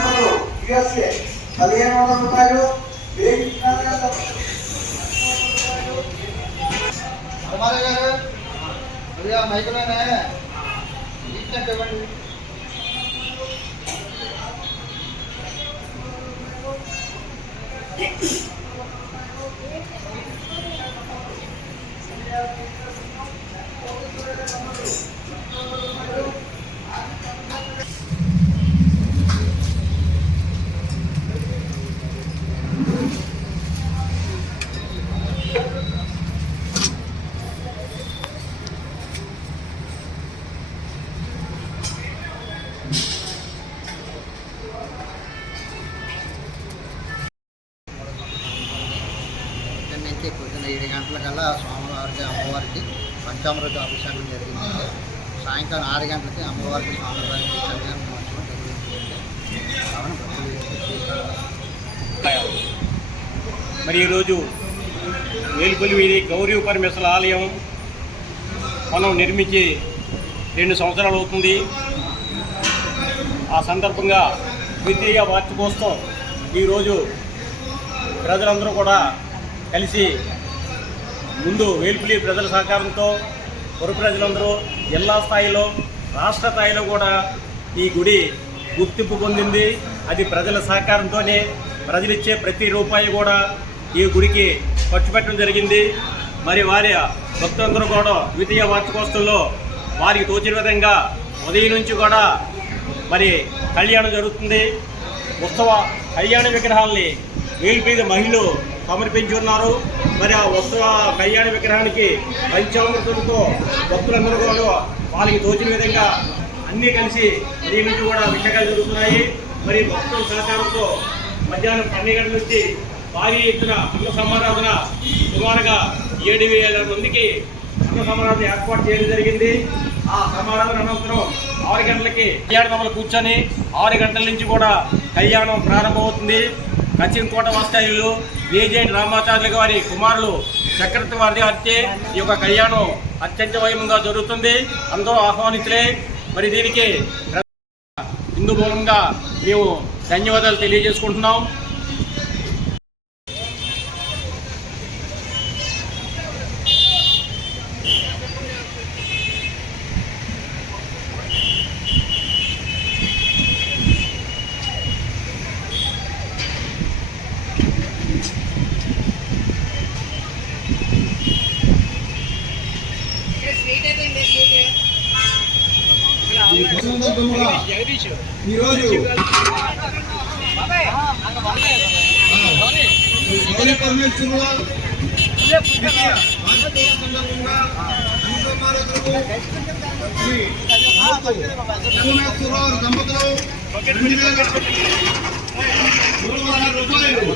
Number USA 1500 రూపాయలు. మైకులోనే ఇవ్వండి. పొద్దున్న 7 గంటలకల్లా స్వామివారికి అమ్మవారికి పంచామృత అభిషేకం జరిగింది. సాయంకాలం 6 గంటలకి అమ్మవారికి స్వామివారికి కళ్యాణం మహోత్సవం జరిగింది. మరి ఈరోజు వేలుపులివీధి గౌరీ పరమేశ్వర ఆలయం మనం నిర్మించి 2 సంవత్సరాలు అవుతుంది. ఆ సందర్భంగా ద్వితీయ వార్షికోత్సవం ఈరోజు ప్రజలందరూ కూడా కలిసి ముందు వేలుపులి ప్రజల సహకారంతో పుర ప్రజలందరూ జిల్లా స్థాయిలో రాష్ట్ర స్థాయిలో కూడా ఈ గుడి గుర్తింపు పొందింది. అది ప్రజల సహకారంతోనే ప్రజలిచ్చే ప్రతి రూపాయి కూడా ఈ గుడికి ఖర్చు పెట్టడం జరిగింది. మరి వారి భక్తులందరూ కూడా ద్వితీయ వార్షికోత్సవంలో వారికి తోచిన విధంగా ఉదయం నుంచి కూడా మరి కళ్యాణం జరుగుతుంది. ఉత్సవ కళ్యాణ విగ్రహాలని వేలుపులి మహిళలు సమర్పించి ఉన్నారు. మరి ఆ ఉత్సవ కళ్యాణ విగ్రహానికి పంచామృతంతో భక్తులందరూ కూడా వాళ్ళకి తోచిన విధంగా అన్నీ కలిసి ఉదయం నుంచి కూడా అభిషేకాలు జరుగుతున్నాయి. మరి భక్తుల సహకారంతో మధ్యాహ్నం 12 గంటల నుంచి భారీ ఎత్తున అన్న సమారాధన సుమారుగా 7,000 మందికి అన్న సమారాధన ఏర్పాటు చేయడం జరిగింది. ఆ సమారాధన అనంతరం 6 గంటలకి కళ్యాణంలో కూర్చొని 6 గంటల నుంచి కూడా కళ్యాణం ప్రారంభమవుతుంది. కచ్చింకోట వాస్తవ్యులు ఏజెంట్ రామాచార్యుల గారి కుమారులు చక్రవర్తి వారి గారిచే ఈ యొక్క కళ్యాణం అత్యంత వైభవంగా జరుగుతుంది. అందరూ ఆహ్వానితులే. మరి దీనికి హిందూ మూలంగా మేము ధన్యవాదాలు తెలియజేసుకుంటున్నాం. ఈరోజు పరమేశ్వరుల దంపతులు 2,300 రూపాయలు